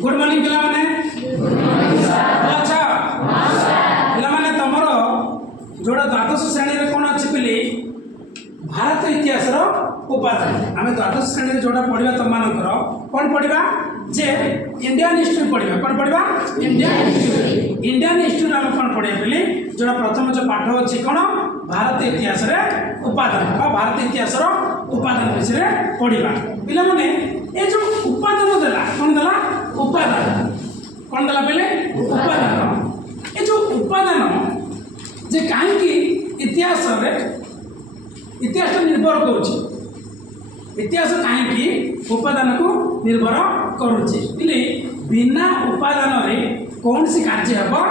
Good morning पिला माने अच्छा पिला माने तमर जोड़ा द्वादश श्रेणी रे कोन अछि पिली भारत इतिहास रो उपादान आमे द्वादश श्रेणी रे जोड़ा पढिबा तम मानकर कोन पढिबा जे इंडियन हिस्ट्री पढिबा कोन पढिबा इंडियन हिस्ट्री हम कोन पढिबा पिली जोड़ा प्रथम जो पाठ अछि कोन भारत इतिहास रे उपादान बा भारत इतिहास रो उपादान विषय रे पढिबा पिला माने ए जो उपादान देला कोन देला उपादान कौन देला पहले उपादान ए जो उपादान जे काहे कि इतिहास रे इतिहास निर्भर करूची इतिहास काहे कि उपादान को निर्भर करूची इले बिना उपादान रे कौन सी कार्य हबो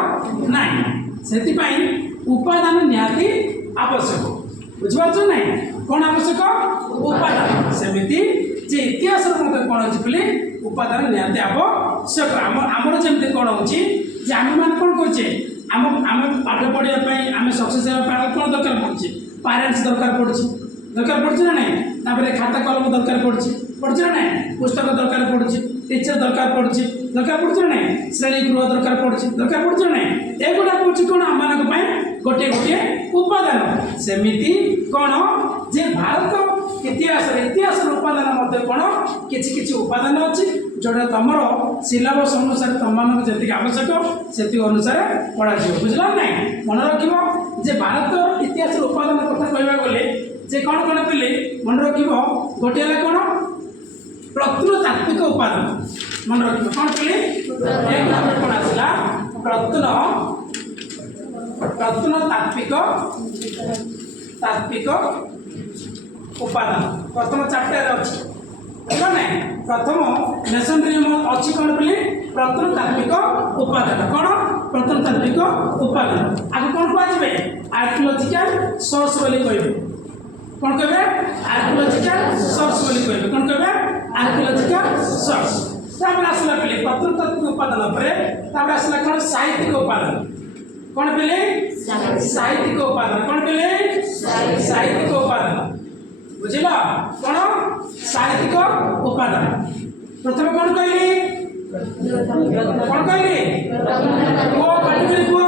नाही सेति पई उपादान निहाती आवश्यक बुझबाचो नाही कौन आवश्यक उपादान सेमिति जे इतिहास रे मते कोन अछि पले उपादान निहाती आवश्यक आमर जेमते कोन होची जे आमे मान कोन करछे आम पाठ पढ़िया पई आमे सक्सेस हेबा पई कोन दरकार पड़छि पेरेंट्स दरकार पड़छि ना नहीं तापरे खाता कलम दरकार पड़छि ना नहीं पुस्तक दरकार पड़छि टीचर दरकार पड़छि ना नहीं श्रेणी गृह दरकार पड़छि ना नहीं एगुडा पड़छि कोन आमानक पई गोटे गोटे उपादान सेमिति कोन जे भारत इतिहास उपादान मध्य कोन किछि उपादान अछि जोटा तमर सिलेबस अनुसार तमनक जति आवश्यक सेति अनुसार पढ़ा जिवो बुझला नहीं मन रखिबो जे भारत इतिहास उपादान कथा कहबा गले जे कोन पिले मन रखिबो गोटे हला कोन प्रत्नतात्विक उपादान मन रखिबो कोन पिले एक नंबर कोन आसला प्रत्नतात्विक उपादान प्रथम चैप्टर अछि बुझला नहीं प्रथम मेसनरी अच्छी कौन बोले प्रत्नतात्विक उपादान कौन प्रत्नतात्विक उपादान आगे कौन कहे आर्कियोलॉजिकल सोर्स बोली कहबे कौन कहबे आर्कियोलॉजिकल सोर्स बोली कहबे कौन कहबे आर्कियोलॉजिकल सोर्स तापर आसला पले प्रत्नतात्विक उपादान पर तापर आसला कौन साहित्यिक उपादान कौन पले साहित्यिक उपादान कौन पले साहित्यिक उपादान बुझिला कौन साहित्यिक उपादान प्रथम कौन कहली को कटिकरी को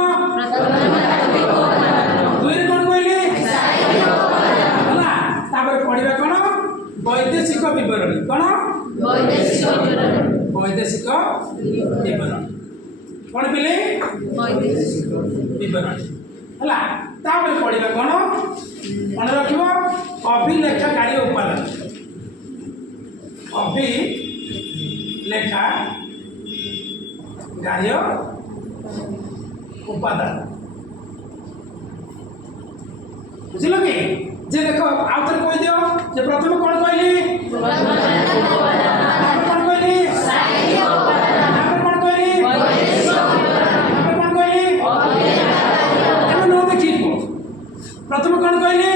दुई कौन कहली हला तापर पढिबा कौन वैदेशिक विवरणी कौन वैदेशिक विवरणी कौन पिले वैदेशिक विवरणी हला तापर पढिबा कौन मन रखिबो अभिलेखकारी उपादान अभिलेखकारी उपादान बुझिल कि जे देखो आउ थरे कहि दियो जे प्रथम कोन कहली कोन कहली साहित्य उपादान कोन कहली वैदेशिक उपादान कोन कहली अभिलेखकारी नो देखिबो प्रथम कोन कहली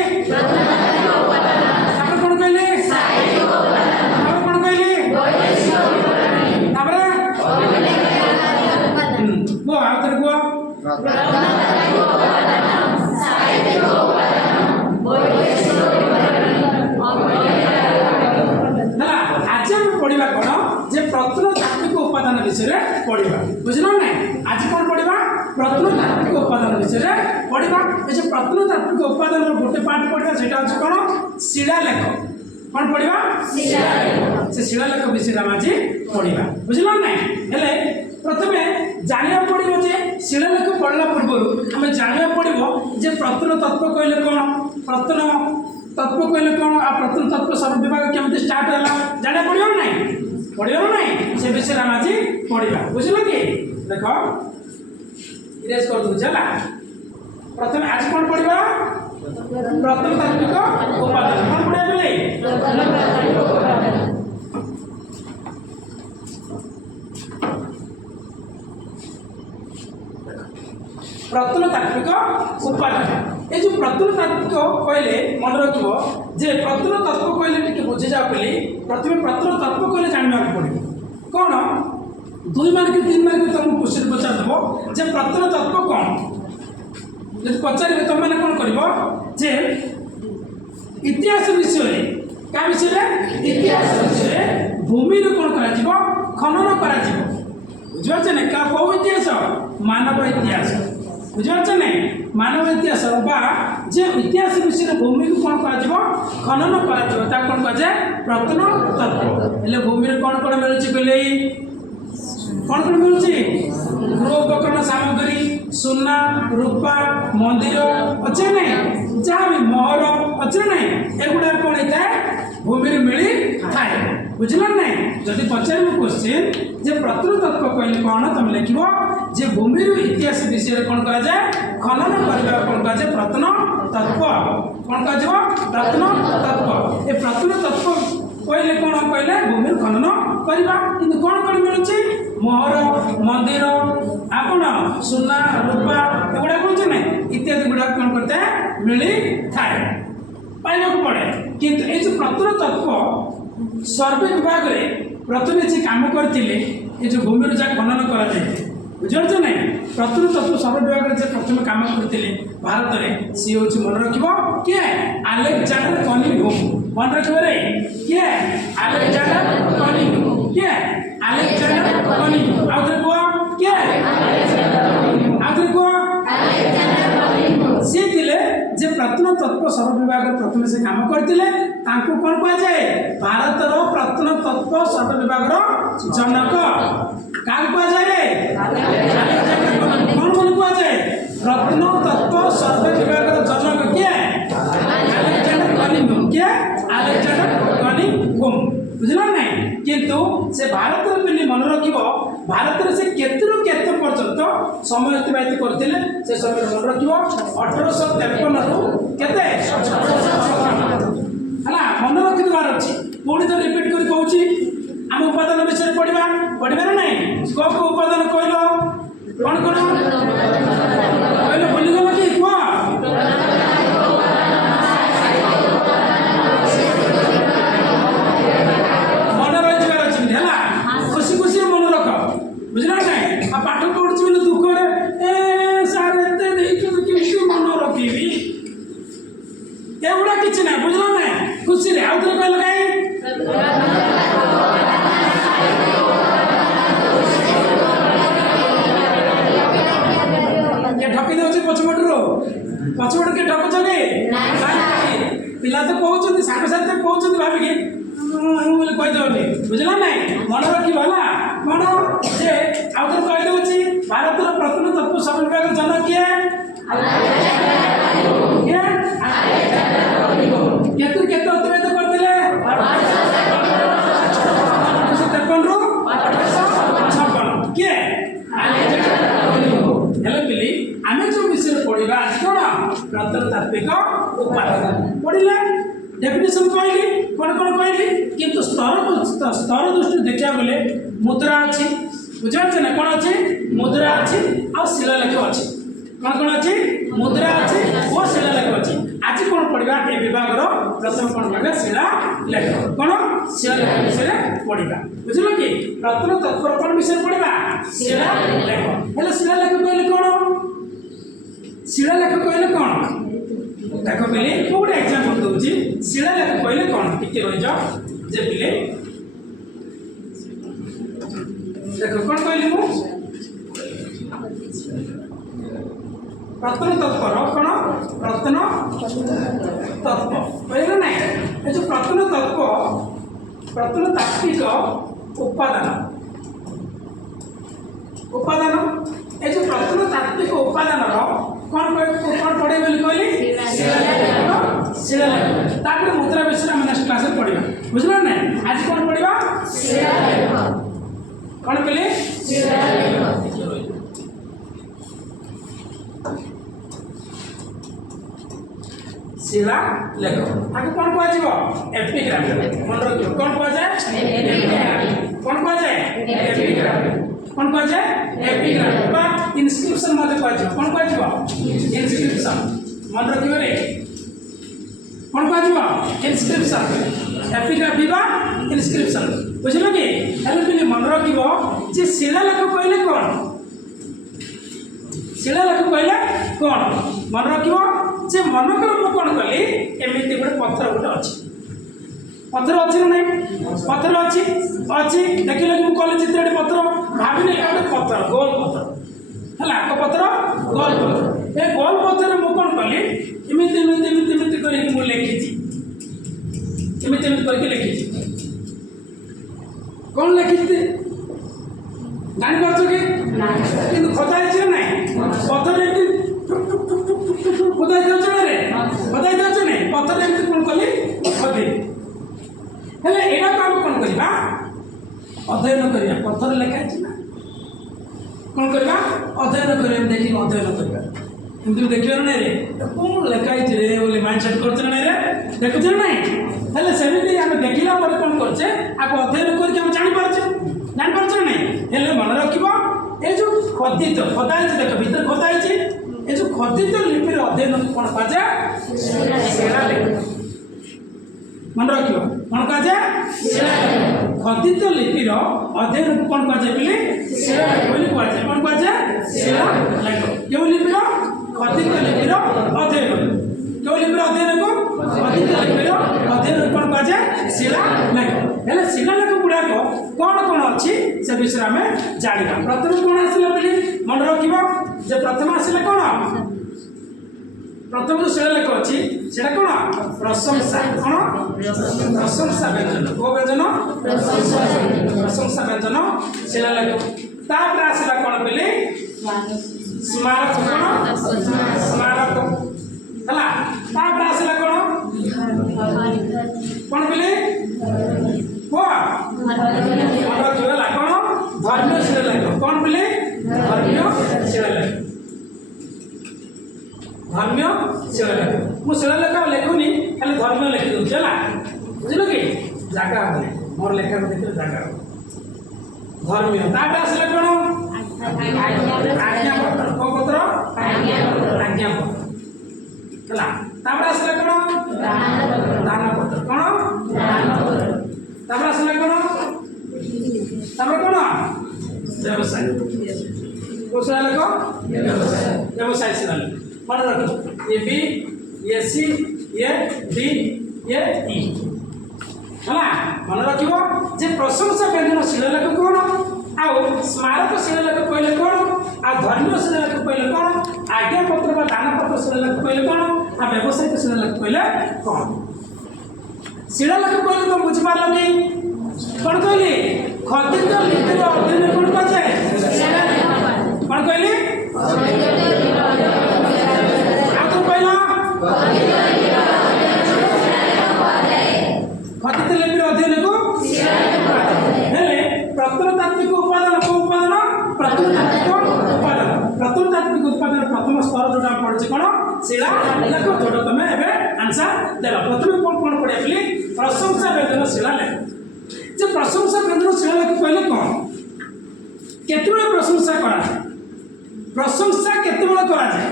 पढ़ा कौन जे प्रत्नतात्विक उपादान विषय पढ़ा बुझल ना आज कौन पढ़ा प्रत्नतात्विक उपादान विषय पढ़ा ये प्रत्नतात्विक उपादान गोटे पार्ट पढ़ा से कौन शिलालेख कौन पढ़ा से शिलालेख विषय आज पढ़ा बुझल ना हेले प्रथमे जानिया पड़ो जे शिलालेख पढ़ला पूर्व आम जानिया पड़ो जे प्रत्नतत्व कहले कौन प्रत्नतत्व कहले कौन आ प्रत्नतत्व सब विभाग केमती स्टार्ट है जानिया पड़ो ना से विषय आम आज पढ़ा बुझल कि देख इरेज कर दूँ चला प्रथम आज कौन पढ़ा प्रत्नतात्विक उपादान कौन पढ़ा बोले प्रत्नतात्विक उपादान ये जो प्रत्नतात्विक कहले मन रखिबो जे प्रत्नतत्व कहले टिके बुझे जा पले प्रथमे प्रत्नतत्व कहले जानबा पड़े कौन 2 मार्क 3 मार्क तुम क्वेश्चन पचार देबो जे प्रत्नतत्व कौन जब पचारे तुम मैंने कौन कर इतिहास विषय क्या विषय इतिहास विषय भूमि कौन खनन बुझे ना क्या कौ इतिहास मानव इतिहास बुझे ना मानव इतिहास जे इतिहास विषय भूमि को कौन कह खनन कर कौन कह प्रत्नतत्व हेल्ले भूमि कौन कौन मिलूँ कहले कौन कौन मिलूँ गृह उपकरण सामग्री सुना रूपा मंदिर अच्छे ना जहाँ भी महल अच्छे ना एगुड़ा कौन होता है भूमि मिली थाए बुझल ना जदि पचार क्वेश्चन जे प्रत्नतत्व कहले कौन तुम लिख जे भूमि इतिहास विषय कौन करा खनन करने कौन कहा प्रत्नतत्व कौन कह प्रत्नतत्व ए प्रत्नतत्व कहले कौन कहले भूमि खनन करवा कि कौन कौन मिलूँ महर मंदिर आपण सुना रूपा एगुड़ा कौन ना इत्यादि गुड़ा कौन करते हैं मिली थाए पाइबा पड़े किंतु ये जो प्रत्नतत्व सर्वे विभाग में प्रथम जे कम करते जो भूमि जहाँ खनन कर बुझे ना प्रत्नतत्व सर्वे विभाग में प्रथम कम करते भारत में सी हूँ मन रख किए अलेक्जेंडर कनिंघम मन रखे किए अलेक्जेंडर कनिंघम किए अलेक्जेंडर कनिंघम आउथरे कह किए आउथरे कह सी थिले जे प्रत्नतत्व सर्वे विभाग प्रथम से काम करते कौन कह जाए भारतर प्रत्नतत्व सर्वे विभाग जनक क्या कह जाए कौन कौन कह जाए प्रत्नतत्व सर्वे विभाग जनक किए अलेक्जेंडर कनिंघम किए अलेक्जेंडर कनिंघम बुझल ना किंतु से भारत में मन रख भारत से केतरु केत पर्यंत समय अतिबाहित करते से समय मन रख 1853 रु केते है मन रखिदार अच्छी पुणी तो रिपीट कर कहूँ आम उपादान विषय पढ़ा ना नहीं कौ कौ उपादान कहल कौन कौन कहल भूलीगल कि कह मन रही है खुशी खुशी मन रख बुझला ना पाठ पढ़ुच बोले दुख सार एत मन रखी एगुड़ा कि ना बुझल ना खुशी आउ थे कहल कहीं ठकी दे पछपटू पछपट किए ठकुच पिला तो कहते सांगसाथी कहते भाविकी कहीदेवनी बुझला ना मन रखी भला कौन जे आउ थे कहीदे भारत प्रत्नतत्व सर्वे विभाग जनक किए केतु केतु अतिबाहित करते 1853 रु 1856 किए हेलो पिली आम जो विषय पढ़ा आज कौन प्रत्नतात्विक उपादान पढ़ले डेफिनेशन कहली कौन कौन कहली किंतु स्तर दृष्टि देखा गले मुद्रा अच्छी बुझे ना कौन अच्छे मुद्रा अच्छी आ शिलालेख अच्छी कौन कौन अच्छी मुद्रा अच्छी और शिलालेख अच्छी आज कौन पढ़ा ए विभाग प्रथम कौन पढ़ा शिलालेख कौन शिलालेख विषय पढ़ा बुझल कि प्रत्नतत्व कौन विषय पढ़ा शिलालेख हेल्ले शिलालेख कहले कौन शिलालेख कहले कौन देख पिले गोटे एग्जाम्पल दूसरी शिलालेख कहले कौन टिके रही जे पिले देख कौन कहली मु प्रत्नतत्व कौन प्रत्नतत्व कहले ना ये जो प्रत्नतत्व प्रत्नतात्विक उपादान उपादान ये जो प्रत्नतात्विक उपादान कौन कौन पढ़े बोली कहली शिलालेख तापर मुद्रा विषय हम नेक्स्ट क्लास में पढ़ा बुझल ना आज कौन पढ़ा कौन कहले शिलालेख आगे कौन कह एपिग्राफ मन रखियो कौन कह जाए कौन कह जाए एपिग्राफ कौन कह जाए एपिग्राफ बा इनस्क्रिप्शन मते कह कौन कह इनस्क्रिप्शन मन रखियो रे कौन कह इनस्क्रिप्शन एपिग्राफी बा इनस्क्रिप्शन बुझल कि हेल्ले पिले मन रखियो जे शिलालेख कहले कौन शिलालेख कहले कौन मन रखियो जे मनकर मु कौन कली एमती गोटे पत्थर गोटे अच्छी पत्थर अच्छी ना नहीं पत्थर अच्छी अच्छी देख लगे मुझे चित्र पत्थर भाविनी गोटे कौन लिखिते जानी पारछ कि किंतु खदाई छै नै पत्थर एमती खदाई देछ ना रे खदाई देछ नै पत्थर एमती कोन कली खदी हेले एडा काम कोन करबा अध्ययन करिया पत्थर लिखा छै ना कोन करबा अध्ययन करिया देखि अध्ययन करबा किंतु देखियो नै रे कोन लिखा छै रे बोले माइंडसेट करछ नै रे देखछ नै हेले सेमिति हम देखिला पर कोन करछे आको अध्ययन करके हम जानि पारछ नै हेले मन रखिबो ए जो खदित खदाई छै देख भीतर खदाई छै ए जो खदित लिपिर अध्ययन कोन पाजे शिला लेख मन रखिबो कोन काजे शिला खदित लिपिर अध्ययन कोन पाजे बोली शिला बोली पाजे कोन पाजे शिला लेख केउ लिपिर खदित लिपिर अध्ययन केउ लिपिर अध्ययन को खदित लिपिर अध्ययन कोन पाजे शिला लेख हेले शिला लेख गुडा को कौन कौन अच्छी से विषय में जानिबा प्रथम कौन आसिला बोली मन रखिबो जे प्रथम आसिला कौन प्रथम जो शिलालेख अच्छी सेटा कौन प्रशंसा कौन प्रशंसा व्यंजन को व्यंजन प्रशंसा व्यंजन शिलालेख तापर आसिला कौन बोली स्मारक कौन स्मारक हला तापर आसिला कौन बोली धर्म शिलालेख कौन बोले धर्म शिलालेख धर्म शिलालेख मु शिलालेख लेखुनी खाली धर्म लिखि दउ चला बुझलो कि जागा बोले मोर लेखा को देखले जागा धर्म ताटा आसले कोन आज्ञा पत्र को पत्र आज्ञा पत्र चला तापर आसले कोन दान पत्र कोन दान पत्र तापर आसले कोन तापर कोन व्यवसाय कोसला लको व्यवसाय शिलालेख मन रखो A B A C A D A ई हला मन रखिबो जे प्रशंसा व्यंजन शिलालेख कोन आ स्मारक शिलालेख पहिले कोन आ धर्म शिलालेख पहिले कोन आज्ञा पत्र बा दान पत्र शिलालेख पहिले कोन आ व्यवसाय शिलालेख पहिले कोन शिलालेख पहिले तो बुझ पालो कि कोन कहली खदित लिपिर अध्ययन कोन पाछे कोन कहली आको पहिला खदित लिपिर अध्ययन को हेले प्रत्नतात्विक उपादान को उपादान प्रत्नतात्विक उत्पादन प्रथम स्तर जोटा पड़छ कोन शिलालेख जोटा तमे एबे आंसर देला प्रथम कोन पड़ेली प्रशंसा व्यंजन शिलालेख जे प्रशंसा व्यंजन शिलालेख पहिले कोन केतबेले प्रशंसा करा प्रशंसा केतबेले करा जाय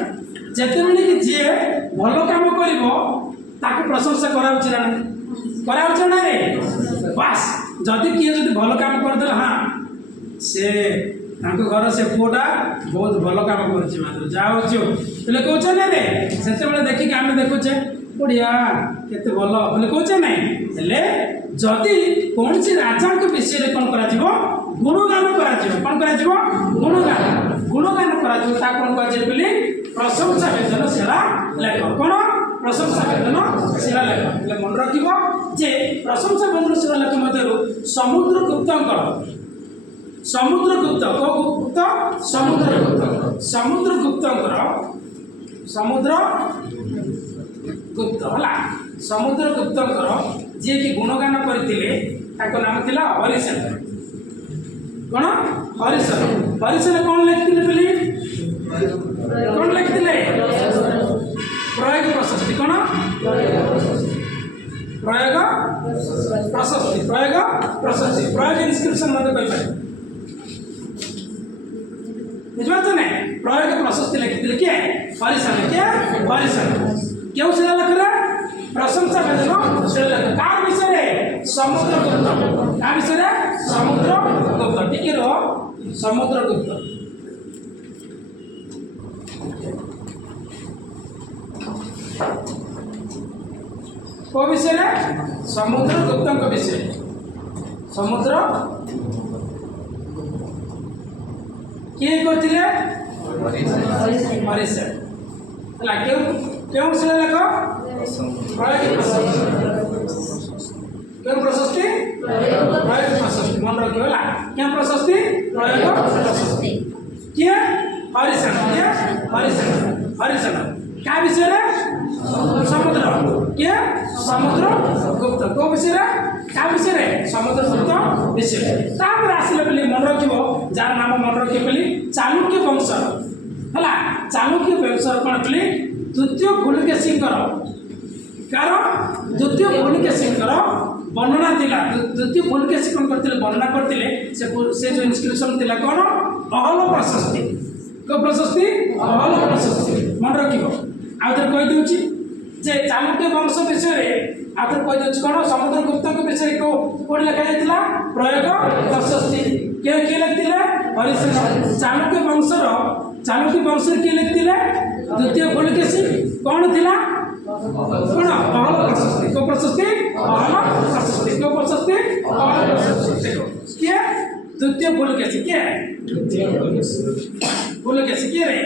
जेतेबेले कि जे भलो काम करिवो ताको प्रशंसा करा उचित ना करा उचित ना रे बस जदि किए जदि भलो काम कर देला हां से ताको घर से पुटा बहुत भलो काम करछि मात्र जाओ जो तले कहछ ना रे सेतेबेले देखि कि हम देखुछे बढ़िया केते भलो बोले कहछ नै हेले जदि कोनसी राजा के विषय रे कोन करा जीवो गुणगान करा जीवो कोन करा जीवो गुणगान करा जीवो ता कोन करा जीवो बोली प्रशंसा व्यंजन शिलालेख कोन प्रशंसा व्यंजन शिलालेख ले मन रखिबो जे प्रशंसा व्यंजन शिलालेख मध्यरु समुद्रगुप्तंकर समुद्रगुप्त को गुप्त समुद्रगुप्तंकर समुद्रगुप्त हला समुद्रगुप्तंकर जे कि गुणगान करथिले ताको नाम थिला हरिसेन कोन हरिसेन कोन लिखथिले बोली कोन लिखथिले प्रयोग प्रशस्ति कोन प्रयोग प्रशस्ति प्रयोग इंस्क्रिप्शन मध्ये कहि पारे बुझबात नै प्रयोग प्रशस्ति लिखथिले के हरिसेन केउ शिलालेख रे प्रशंसा व्यंजन शिलालेख का विषय रे समुद्रगुप्त का विषय रे समुद्रगुप्त ठीक है समुद्रगुप्त को विषय रे समुद्रगुप्त को विषय समुद्र किए करथिले हरिसेन हला केउ शिलालेख प्रयोग प्रशस्ति प्रयोग प्रशस्ति मन रखियो ला क्या प्रशस्ति प्रयोग प्रशस्ति किए हरिशन किए हरिशन क्या विषय रे समुद्र किए समुद्र गुप्त को विषय रे क्या विषय रे समुद्र गुप्त विषय तापर आसिले बेली मन रखिबो जार नाम मन रखियो बेली चालुक्य वंश हला चालुक्य वंश कोन बेली द्वितीय पुलकेशिंकर कारण द्वितीय पुलकेशिंकर वर्णना थिला द्वितीय पुलकेशी कोन करथिले वर्णना करथिले से जो इंस्क्रिप्शन थिला कोन अहल प्रशस्ति को प्रशस्ति अहल प्रशस्ति मन रखिबो आउतर कहि दोछि जे चालुक्य वंश विषय रे आउतर कहि दोछि कोन समुद्रगुप्त के विषय को कोड लिखा जायतिला प्रयोग प्रशस्ति के लिखथिले हरिशन चालुक्य वंश के लिखथिले द्वितीय पुलकेशी कोन थिला कोन अहल प्रशस्ति को प्रशस्ति अहल प्रशस्ति को प्रशस्ति अहल प्रशस्ति देखो के द्वितीय पुलकेशी के पुलकेशी के रे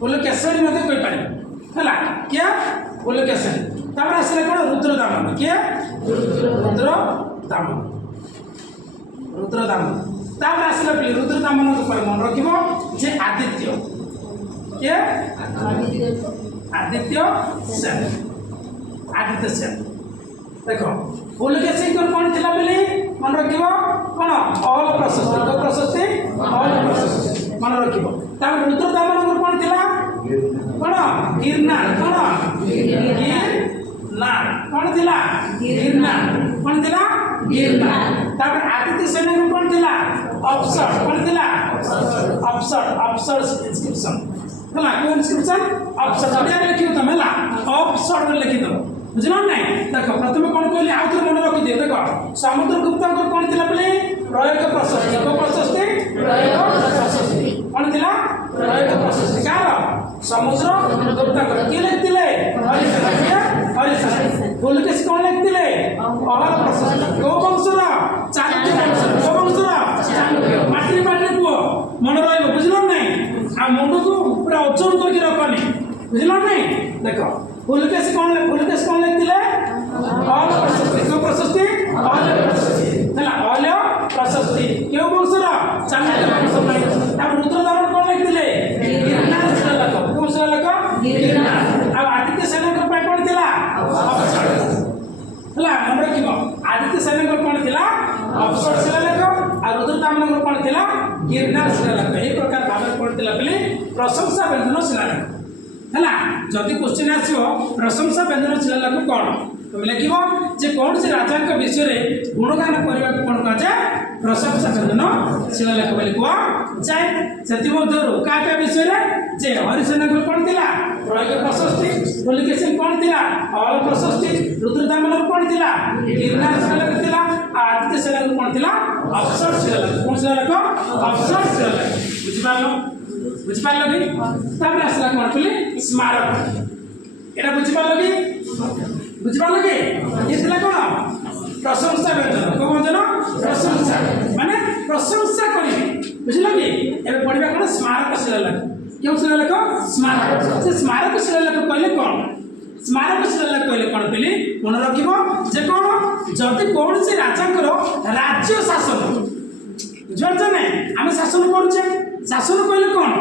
पुलकेशी मते कोइ पारे हला क्या पुलकेशी तापर आसले कोन रुद्रदामन के रुद्रदामन तापर आसले रुद्रदामन को मन रखिबो जे आदित्य के आदित्य सेन देखो पुलकेशी कौन थिला बेली मन रखिबो कोन अहल प्रशस्ति को प्रशस्ति अहल प्रशस्ति मन रखिबो तापर रुद्रदामन कौन थिला कोन गिरनार कौन थिला गिरनार तापर आदित्य सेन कौन थिला अप्सर इंस्क्रिप्शन हला कोन इंस्क्रिप्शन अप्सर बडिया लिखियो तमे हला अप्सर लिखि दो बुझलो नहीं देखो प्रथम कोन कहली आउतर मन रखि दियो देखो समुद्रगुप्त को कोन थिला बेले प्रयोग प्रशस्ति को प्रशस्ति कोन थिला प्रयोग प्रशस्ति कार समुद्रगुप्त को के लिखतिले हरिशन पुलकेशी कोन लिखतिले अहल प्रशस्ति को वंशरा चालुक्य चालुक्य माटी पुओ मन रहइबो बुझलो नहीं आ मुंड को पूरा ओजन करके रखनी बुझलो नहीं देखो पुलकेशी कौन लिखतिले अहल प्रशस्ति को प्रशस्ति अहल प्रशस्ति हला अहल प्रशस्ति केउ वंशरा चालुक्य वंश नहीं अब रुद्रदामन कौन लिखतिले गिरनार शिलालेख कोन शिलालेख गिरनार अब आदित्य सेन को कौन थिला अप्सर हला मन रखिबो आदित्य सेन को कौन थिला अप्सर शिलालेख आ रुद्रदामन को कौन थिला गिरनार शिलालेख ए प्रकार भाव कौन थिला बेले प्रशंसा व्यंजन शिलालेख हला जदि क्वेश्चन आसीओ प्रशंसा व्यंजन शिलालेख कोन तुम लिखिबो जे कौन से राजा के विषय रे गुणगान करबा कोन कह जाय प्रशंसा व्यंजन शिलालेख बोली को जाय सेति मध्यरु काका विषय रे जे हरिशन को कोन थिला प्रयोग प्रशस्ति पुलकेशी कोन थिला अहल प्रशस्ति रुद्रदामन कोन थिला गिरनार शिलालेख थिला आदित्य सेन को कोन थिला अप्सर शिलालेख कोन शिलालेख अप्सर शिलालेख बुझिपारलो कि तापर आसला कोन कहली स्मारक एटा बुझिपारलो कि ये थिला कोन प्रशंसा व्यंजन को व्यंजन प्रशंसा माने प्रशंसा करिबी बुझलो कि एबे पढिबा कोन स्मारक शिलालेख क्यों शिलालेख स्मारक से स्मारक शिलालेख कहले कोन स्मारक शिलालेख कहले कोन पेली मन रखिबो जे कोन जति कोन से राजाकर राज्य शासन बुझछ नै आमे शासन करूछे शासन कहले कोन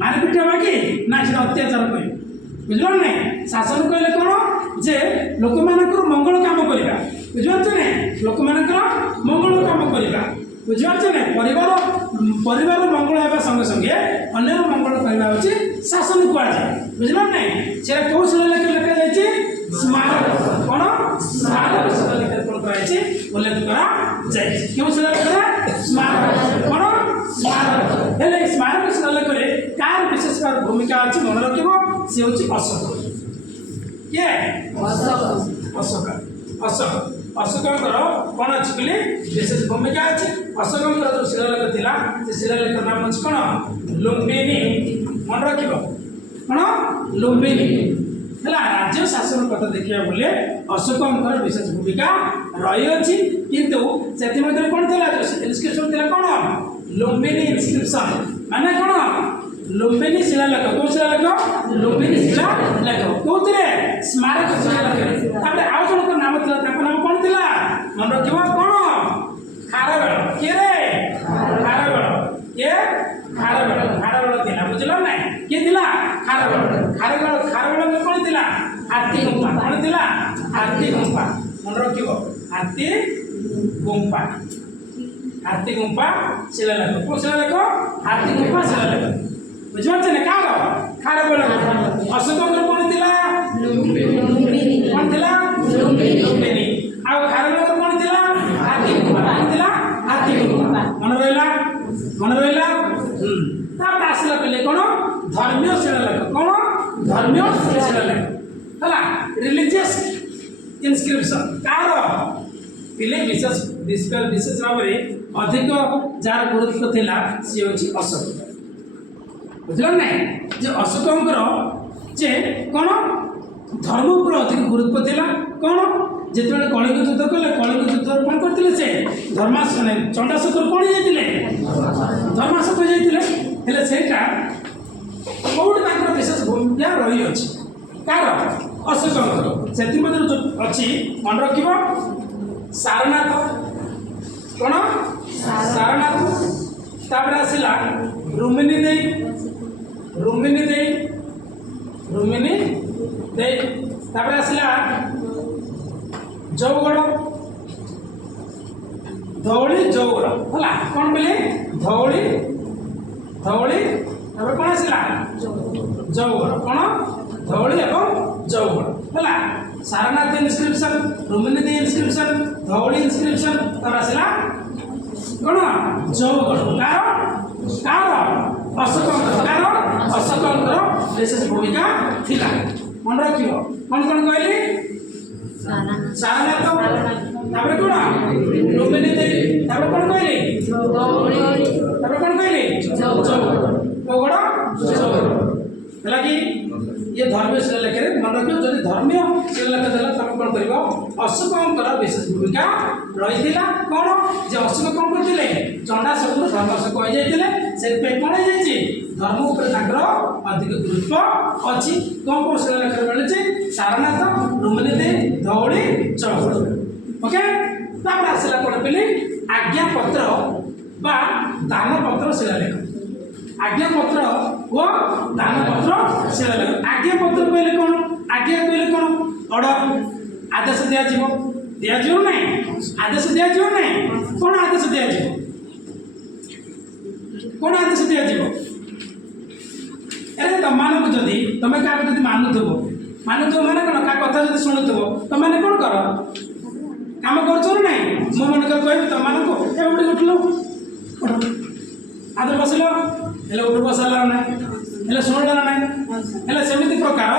मारपिट हेबा कि ना से अत्याचार कहले बुझलो नै शासन कहले कोन जे लोक मानकर मंगल काम करिबा बुझछ नै लोक मानकर मंगल काम करिबा बुझछ नै परिवार मंगल हेबा संगे संगे अन्य मंगल करिबा होची शासन कुआ जाय बुझलो नै से को शिलालेख लिखा जायछि स्मारक कोन स्मारक शिलालेख कोन करायछि उल्लेख करा जायछि क्यों शिलालेख स्मारक कोन स्मारक हेले स्मारक शिलालेख रे कार विशेष भूमिका अछि मन रखिबो से होची अशोक के अशोकଙ୍କର कोन अछि बोले विशेष भूमिका अछि अशोकଙ୍କର जो शिलालेख थिला से शिलालेख नाम अछि कोन लुम्बिनी मन रखिबो कोन लुम्बिनी हला राज्य शासन कथा देखिया बोले अशोकଙ୍କର विशेष भूमिका रही अछि किंतु सेति मध्ये कोन थिला इंस्क्रिप्शन थिला कोन लुम्बिनी इंस्क्रिप्शन माने कोन लुम्बिनी शिलालेख को शिलालेख लुम्बिनी शिलालेख कोथरे स्मारक शिलालेख तापर आउ जणक नाम थिला ताको नाम कोन थिला मन रखिबो कोन खारबेल के रे खारबेल के खारबेल थिला बुझलो नै के थिला खारबेल कोन थिला हाथी गुंफा कोन थिला हाथी गुंफा मन रखिबो हाथी गुंफा शिलालेख को शिलालेख हाथी गुंफा शिलालेख बुझिपारछ ना कार खारबेल अशोकଙ୍କର कोन थिला लुम्बिनी कोन थिला लुम्बिनी आ खारबेल कोन थिला हाथी गुंफा कोन थिला हाथी गुंफा मन रहला तापर आसला पहिले कोन धर्मीय शिलालेख कोन धर्मीय शिलालेख हला रिलीजियस इनस्क्रिप्शन कार पहिले विशेष भाव में अधिक जार गुरुत्व थिला सी होची अशोक बुझल ना जे अशोकଙ୍କର जे कोन धर्म पर अधिक गुरुत्व थिला कोन जेतबेले कलिंग युद्ध कले कलिंग युद्ध कोन करथिले से धर्मासन चंडाशोक कोन जाइतिले धर्माशोक जाइतिले हेले सेटा कोड तांकर विशेष भूमिका रही अछि कार अशोकଙ୍କର सेति मध्ये अछि मन रखिबो सारनाथ कोन सारनाथ तापर आसिला रुमिनी दे तापर आसिला जौगड़ धौली जौगड़ हला कोन बोले धौली तापर कोन आसिला जौगड़ कोन धौली एवं जौगड़ हला सारनाथ इनस्क्रिप्शन रुमिनी इनस्क्रिप्शन धौली इनस्क्रिप्शन तापर आसिला कोन जौगड़ कार अशोकଙ୍କର विशेष भूमिका थिला मन रखियो कोन कहली सारनाथ तापर कोन रुमिनी तापर कोन कहली तापर कोन कहली जौगड़ लगी ये धर्मीय शिलालेख मन रखियो जदि धर्मीय शिलालेख देला तब कोन करिवो अशोकଙ୍କର विशेष भूमिका रही कौन जे अशोक कौन करते चंडाशोक धर्माशोक हो जाते से कौन हो धर्म उपर अधिक गुरुत्व अच्छी कौन कौन शिलालेख मिले सारनाथ रुमिनी धौली जौगड़ ओके तापर आसला कौन पे आज्ञापत्र बा दानपत्र शिलालेख आज्ञापत्र व दानपत्र शिलालेख आज्ञापत्र कहले कौन आज्ञा कहले कौन ऑर्डर आदेश दिया ना आदेश दिया ना कौन आदेश दिया अरे तुम मानक जदि तुम क्या मानुव माने कौन क्या कथा जो शुणुव तुम मैंने कौन कर कम कर ना मो मन कह तुम मानक उठल आदर बसिल उठ बसाला ना शुणल ना सेमती प्रकार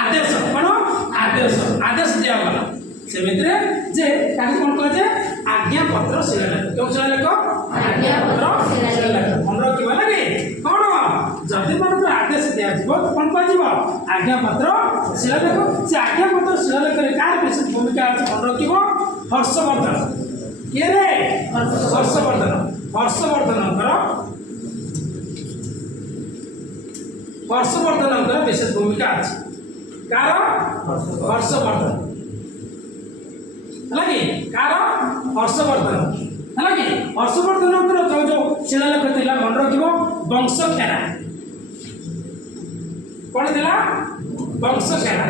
आदेश कौन आदेश दिगला सेमित्रे जे ताके कोन कह जे आज्ञापत्र शिलालेख क्यों शिलालेख आज्ञापत्र शिलालेख मन रखिबा लागे कोन जदि मन आदेश दिया जिवो तो कोन कह जिवो आज्ञापत्र शिलालेख से आज्ञापत्र शिलालेख रे कार विशेष भूमिका अछि मन रखिबो हर्षवर्धन के रे हर्षवर्धन विशेष भूमिका अछि कार हर्षवर्धन है कार हर्षवर्धन है हर्षवर्धन जो जो शिलालेख थिला मन रखिबो वंशखेरा कौन थिला वंशखेरा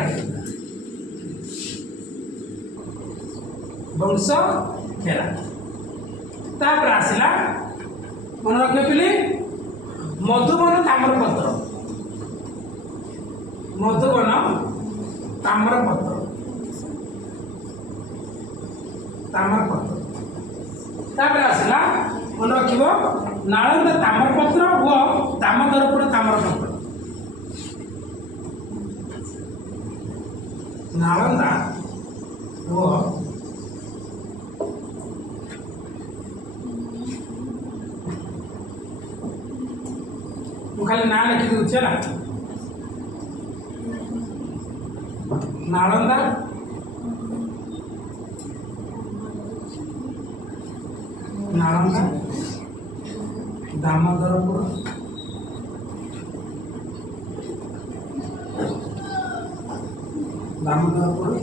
तापर आसिला मन रखियो पिली मधुबन ताम्रपत्र तापर आसला मन रखिब नालंदा ताम्रपत्र व दामोदरपुर ताम्रपत्र नालंदा व खाली ना लिखी दूसरी है नालंदा नालंदा दामोदरपुर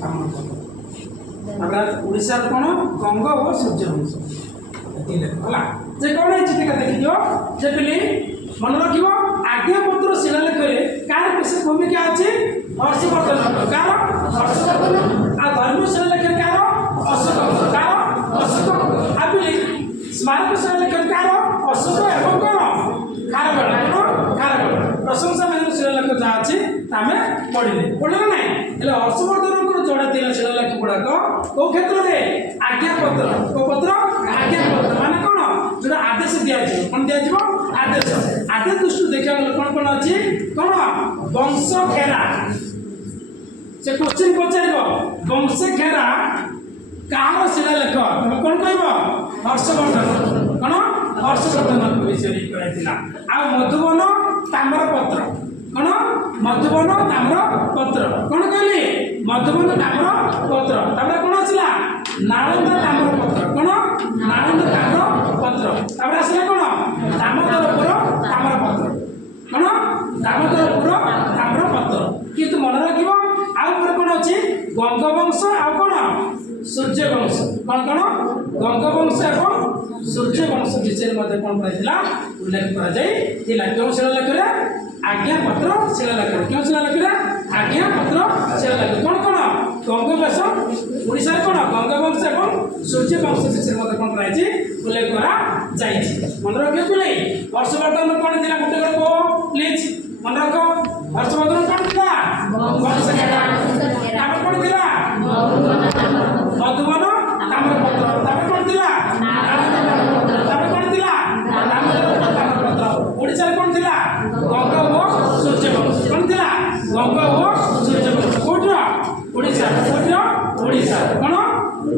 ताम्रपत्र ओडिशा कौन गंग और सूर्यवंश है जे कौन है टीका देखियो जे पिली मन रखियो आज्ञापत्र शिलालेख कार विशेष भूमिका अच्छी हर्षवर्धन कार हर्षवर्धन आ धर्म शिलालेख कार अशोक कार अशोक आ पिली स्मारक शिलालेख कार अशोक एवं कौन खारବେଳ प्रशंसा मान शिलालेख जहाँ अच्छी आम पढ़ले ना हेल्ले हर्षवर्धन जोड़ा तीन शिलालेख गुड़ाक कौ क्षेत्र में आज्ञापत्र कौ पत्र आज्ञापत्र माने कौन जो आदेश दिज्व कौन दिज्व आदेश आदेश दृष्टि देखा गले कौन कौन अच्छी कौन वंश खेरा से क्वेश्चन पचार वंश खेरा कहार शिलालेख तुम कौन कह हर्षवर्धन कौन हर्षवर्धन विषय कराइला आ मधुबन ताम्रपत्र कौन मधुबन ताम्रपत्र कौन कहली मधुबन ताम्रपत्र तापर कौन आसला नालंदा ताम्रपत्र कौन नालंदा ताम्रपत्र तापर आसला कौन दामोदरपुर ताम्रपत्र कौन दामोदरपुर ताम्रपत्र किंतु मन रखिब आउ कौन अच्छी गंगवंश आ कौन सूर्यवंश कौन कौन गंगवंश एवं सूर्यवंश विषय मध्य कौन कराइला उल्लेख करा जाइला क्यों शिलालेख आज्ञापत्र शिलालेख क्यों शिलालेख आज्ञापत्र शिलालेख कौन कौन गंगवंश ओडिशा कौन गंगवंश एवं सूर्यवंश विषय मध्य कौन कराइछि उल्लेख करा जाइछि मन रखियो पिले हर्षवर्धन कौन थिला गोटे को प्लीज मन रखो हर्षवर्धन कौन थिला वंश खेरा तापर कौन थिला मधुबन ताम्रपत्र तापर कौन थिला तापर कौन थिला ताम्रपत्र ओडिसा कौन थिला गंग और सूर्यवंश कौन थिला गंग और सूर्यवंश कोठरा ओडिसा कोठरा ओडिसा कौन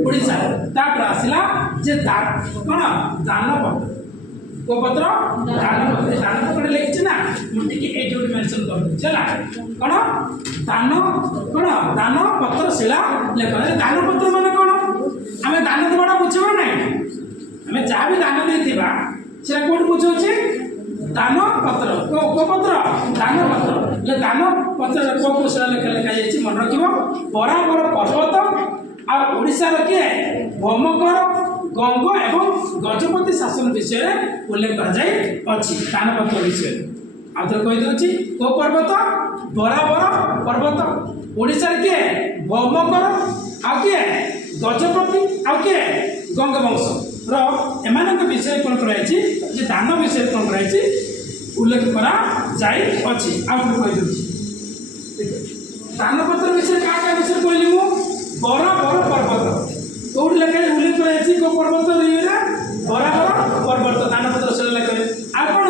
ओडिसा तापर आसिला जे कौन दानपत्र को पत्र दानपत्र लिखि ना मुझे ए जोडी मेंशन कर चला कौन दान कौन दानपत्र शिला लेख दानपत्र माने कौन आमे दान देवाटा बुझिबा नै आमे जहाँ भी दान देथिबा से कोड बुझौछि दान पत्र को पत्र दान पत्र ले दान पत्र को शिला लेख लेखा जाइछि मन रखिबो बराबर पर्वत आ ओडिसा रे के भौमकर गंग एवं गजपति शासन विषय में उल्लेख कर जाए अच्छी दानपत्र विषय आउे कही दूसरी को पर्वत बराबर पर्वत ओडिशा किए भौमकर आ किए गजपति आ किए गंगवंश एमान विषय कौन कराई दान विषय कौन कराई उल्लेख करा जाए अच्छी आउे कही दूसरी दानपत्र विषय क्या विषय कहली मु बराबर पर्वत कौट लेखा उल्लेख कर पर्वत बराबर पर्वत दानपत्र शिलालेख आ कौन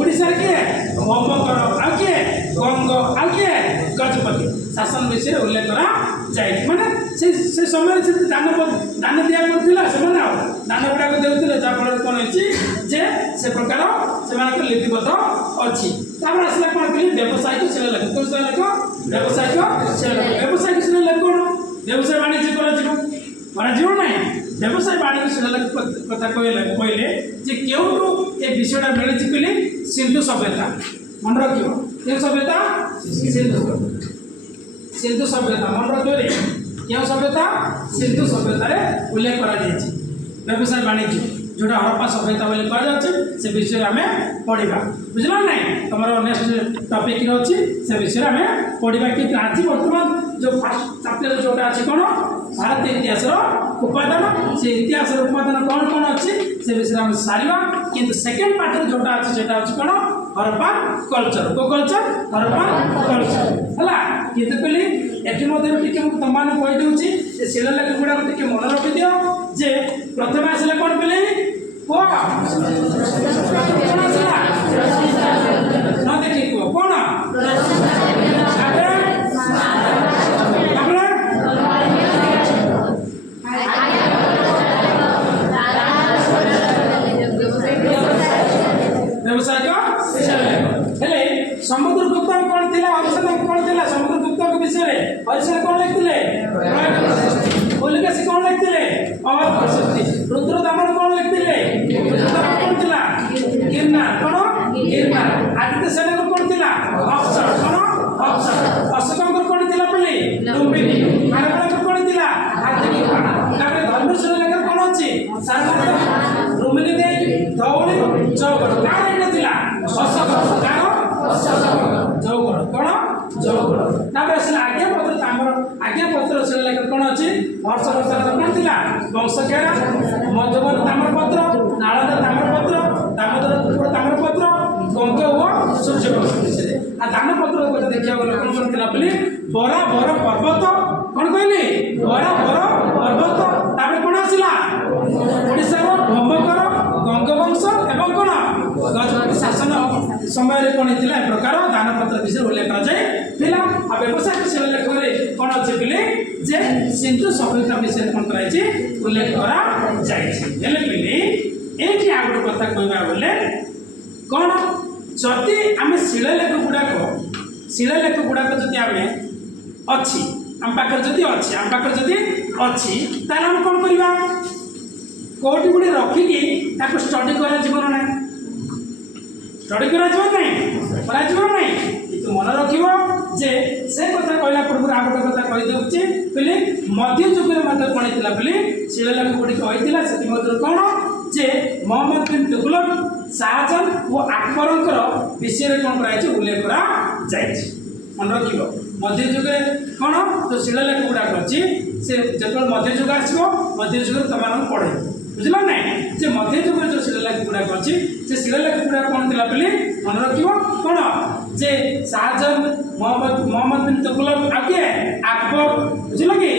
ओडिशा किए भौमकर आ किए गंग आ किए गजपति शासन विषय उल्लेख करा जाए माने से समय से दान दिया करथिला से माने दान गुडा को देउथिले जा फल कोन अछि जे से प्रकार से माने लिपिबद्ध अछि तापर असला कोन कि व्यवसायिक शिलालेख तो शिलालेख व्यवसायिक शिलालेख व्यवसायिक शिलालेख कोन व्यवसाय वाणिज्य करा जीव माने जीव नै व्यवसाय वाणिज्य शिलालेख कथा कहले जे केउटू ए विषयटा मिलछि पिले सिंधु सभ्यता मन रखियो के सभ्यता सिंधु सभ्यता मन रखियो रे के सभ्यता सिंधु सभ्यता रे उल्लेख करा जायछि व्यवसाय वाणिज्य जोटा हड़प्पा सभ्यता बोले कह जाच्छे से विषय आम पढ़ा बुझल ना तुम नेक्स्ट टपिक अच्छी से विषय आम पढ़ा कि आज बर्तमान जो फास्ट चैप्टर जोटा अच्छी कौन भारत इतिहास उपादान से इतिहास उपादान कौन कौन अच्छी से विषय आम सारा किंतु सेकेंड पार्ट जोटा अच्छी से कौन हड़प्पा कल्चर को कल्चर हड़प्पा कल्चर है किंतु कहली ये तुम मैंने कहीदे शिलालेख गुड़ा टे मन रखी दियो जे प्रथम आसला कौन पे न देखी कह कौन समुद्रगुप्त कौन थी हरिशंकर कौन थी समुद्रगुप्त विषय में हरिशंकर कौन लिखते पुलिकेशी कौन लिखते रुद्रदामन कौन लिखते कौन थी गिरनार कौन गिरनार आदित्य सेन कौन थी अफसर कौन अफसर अशोक कौन थी पे लुम्बिनी खारବେଳ कौन थी हाथी ରୁମିଲି ଦେଇ ଧଉଳି ଚୌଗଡ଼ କାହାର ଏଇଟା ଥିଲା ଅଶୋକ କାହାର ଚୌଗଡ଼ କଣ ଚୌଗଡ଼ ତାପରେ ଆସିଲା ଆଜ୍ଞା ପତ୍ର ଆମର ଆଜ୍ଞା ପତ୍ର ଶିଳାଲେଖ କଣ ଅଛି ହର୍ଷବର୍ଦ୍ଧନ କଣ ଥିଲା ବଂଶକେରା ମଧୁବନ ତାମ୍ରପତ୍ର ନାଳନ୍ଦା ତାମ୍ରପତ୍ର ଦାମୋଦର ତାମ୍ରପତ୍ର ଗଙ୍ଗ ଓ ସୂର୍ଯ୍ୟବଂଶ ବିଷୟରେ ଆଉ ଦାନପତ୍ର କଥା ଦେଖିବାକୁ ଗଲେ କଣ ଥିଲା ବୋଲି ବରାବର ପର୍ବତ କଣ କହିଲି ବରାବର ପର୍ବତ ତାପରେ କଣ ଆସିଲା ଓଡ଼ିଶାର ଭୌମକର ଗଙ୍ଗବଂଶ ଏବଂ କଣ ଗଜପତି ଶାସନ ସମୟରେ କଣ ହେଇଥିଲା ଏ ପ୍ରକାର ଦାନପତ୍ର ବିଷୟରେ ଉଲ୍ଲେଖ କରାଯାଇଥିଲା ଆଉ ବ୍ୟବସାୟିକ ଶିଳାଲେଖରେ କଣ ଅଛି ବୋଲି ଯେ ସିନ୍ଧୁ ସଭ୍ୟତା ବିଷୟରେ କଣ କରାଯାଇଛି ଉଲ୍ଲେଖ କରାଯାଇଛି ହେଲେ ବୋଲି ଏଇଠି ଆଉ ଗୋଟେ କଥା କହିବା ବୋଲେ କଣ ଯଦି ଆମେ ଶିଳାଲେଖ ଗୁଡ଼ାକ ଯଦି ଆମେ ଅଛି ଆମ ପାଖରେ ଯଦି ଅଛି ତାହେଲେ ଆମେ କଣ କରିବା କୋଉଠି ଗୋଟେ ରଖିକି ତାକୁ ଷ୍ଟଡି କରାଯିବ ନା ନାହିଁ କିନ୍ତୁ ମନେ ରଖିବ ଯେ ସେ କଥା କହିଲା ପୂର୍ବରୁ ଆଉ ଗୋଟେ କଥା କହିଦେଉଛି ବୋଲି ମଧ୍ୟଯୁଗରେ ମଧ୍ୟ କଣ ହେଇଥିଲା ବୋଲି ଶିଳାଲେଖ ଗୁଡ଼ିକ ହୋଇଥିଲା ସେଥିମଧ୍ୟରୁ କଣ ଯେ ମହମ୍ମଦ ବିନ୍ ତୁଗଲକ ଶାହଜାହାନ ଓ ଆକବରଙ୍କର ବିଷୟରେ କଣ କରାଯାଇଛି ଉଲ୍ଲେଖ କରାଯାଇଛି ମନେ ରଖିବ ମଧ୍ୟଯୁଗରେ କଣ ଯୋଉ ଶିଳାଲେଖ ଗୁଡ଼ାକ ଅଛି ସେ ଯେତେବେଳେ ମଧ୍ୟଯୁଗ ଆସିବ ମଧ୍ୟଯୁଗରେ ତମାନଙ୍କୁ ପଢ଼େଇବ ବୁଝିଲ ନାଇଁ ଯେ ମଧ୍ୟଯୁଗରେ ଯୋଉ ଶିଳାଲେଖ ଗୁଡ଼ାକ ଅଛି ସେ ଶିଳାଲେଖ ଗୁଡ଼ାକ କଣ ଥିଲା ବୋଲି ମନେ ରଖିବ କଣ ଯେ ଶାହଜାହାନ ମହମ୍ମଦ ବିନ୍ ତୁଗଲକ ଆଉ କିଏ ଆକବର ବୁଝିଲ କି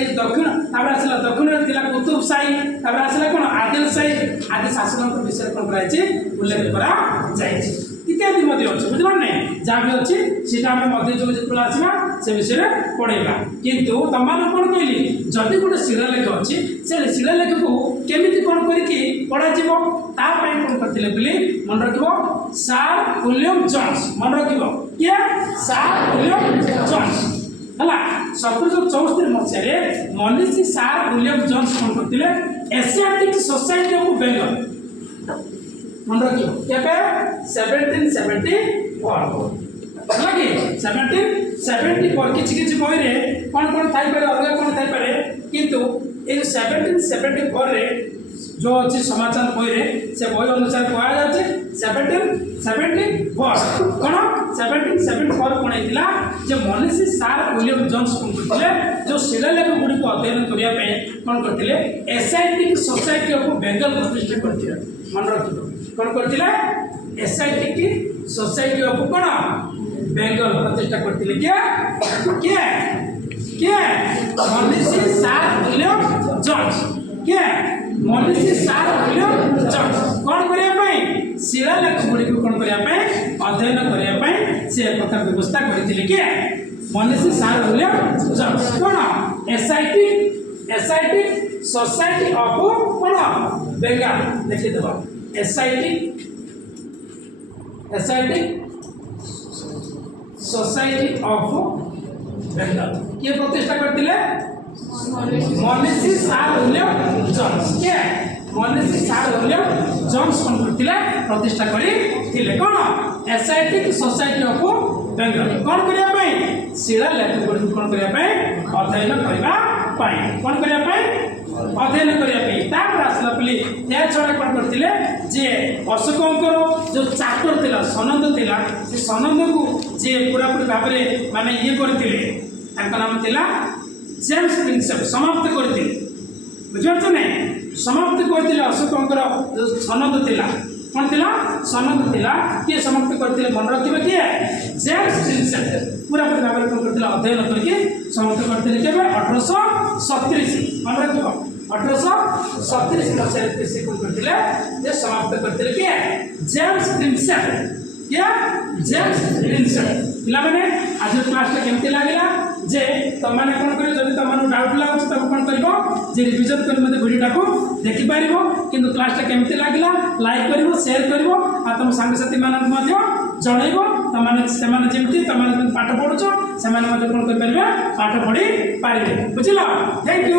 ଏ ଦକ୍ଷିଣ ତାପରେ ଆସିଲା ଦକ୍ଷିଣରେ ଥିଲା କୁତୁବ ସାହି ତାପରେ ଆସିଲା କଣ ଆଦିଲ ସାହି ଆଦି ଶାସକଙ୍କ ବିଷୟରେ କଣ କରାଯାଇଛି ଉଲ୍ଲେଖ କରାଯାଇଛି ଇତ୍ୟାଦି ମଧ୍ୟ ଅଛି ବୁଝିଲ ନାଇଁ ଯାହା ବି ଅଛି ସେଟା ଆମେ ମଧ୍ୟଯୁଗ ଯେତେବେଳେ ଆସିବା ସେ ବିଷୟରେ ପଢ଼େଇବା କିନ୍ତୁ ତମମାନଙ୍କୁ କଣ କହିଲି ଯଦି ଗୋଟେ ଶିଳାଲେଖ ଅଛି ସେ ଶିଳାଲେଖକୁ କେମିତି କଣ କରିକି ପଢ଼ାଯିବ ତା ପାଇଁ କଣ କରିଥିଲେ ବୋଲି ମନେ ରଖିବ ସାର୍ ୱିଲିୟମ ଜନ୍ସ ମନେ ରଖିବ କିଏ ସାର୍ ୱିଲିୟମ ଜନ୍ସ ହେଲା 1764 ମସିହାରେ ମନିଷୀ ସାର୍ ୱିଲିୟମ ଜନ୍ସ କଣ କରିଥିଲେ ଏସିଆଟିକ୍ ସୋସାଇଟି ଅଫ୍ ବେଙ୍ଗଲ ମନେ ରଖିବ କେବେ 1774 ହେଲା କି 1774 କିଛି ବହିରେ କଣ ଥାଇପାରେ ଅଲଗା କଣ ଥାଇପାରେ କିନ୍ତୁ ଏ 1774 ରେ जो अच्छी समाचार बही से बही अनुसार कहुच्छे 1774 कौन 1774 कौन होता जो मनीषी सार विलियम जोन्स कौन करते जो शिलालेख गुड़िक अध्ययन करने कौन करते एसआईटी सोसाइटी ऑफ बेंगल प्रतिष्ठा करते मन रख कौन करते एसआईटी सोसाइटी ऑफ कौन बेंगल प्रतिष्ठा करते मनीषी सार विलियम जोन्स मनीषी सार विलियम जोन्स कौन करने शिलालेख गुड़ी कौन करने अध्ययन करने से प्रकार व्यवस्था करते किए मनीषी सार विलियम जोन्स कौन एसआईटी सोसाइटी ऑफ कौन बेंगल लिखिदेव एसआईटी सोसाइटी ऑफ बेंगल किए प्रतिष्ठा करते मनीषी सार विलियम जोन्स के मनीषी सार विलियम जोन्स कौन करते प्रतिष्ठा करते कौन एसआईटी सोसाइटी ऑफ बेंगल कौन करने शिलालेख गुड़ी कौन करने अध्ययन करने कौन करने अध्ययन करने आसला बोली या छड़ा कौन करते जे अशोकंकर जो चार्टर थिला सनंद थिला से सनंद को जे पूरापूरी भाव में माने ये करते नाम थिला जेम्स प्रिंसेप समाप्त करते बुझिपारछ ना समाप्त करते अशोकंकर जो सनंद थिला कौन थिला सनंद थिला किए समाप्त करते मन रखिए किए जेम्स प्रिंसेप पूरापूरी भाव में कौन करते अध्ययन करके समाप्त करते केवे 1837 मन रखिए 1837 मसीह से कौन करते समाप्त करते किए जेम्स प्रिंसेप क्या जेम्स प्रिंसेप पिला माने आज क्लास केमती लागला जे तुम मैंने कौन कर जब तुम डाउट लगुच तुम कौन कर रिविजन कर भिडियो को देखिपार कि क्लास केमती लगला लाइक कर शेयर कर तुम सांगसाथी मानक जनइब तुम जमी तुम पाठ पढ़ुच से कौन कर पाठ पढ़ी पारे बुझल थैंक यू।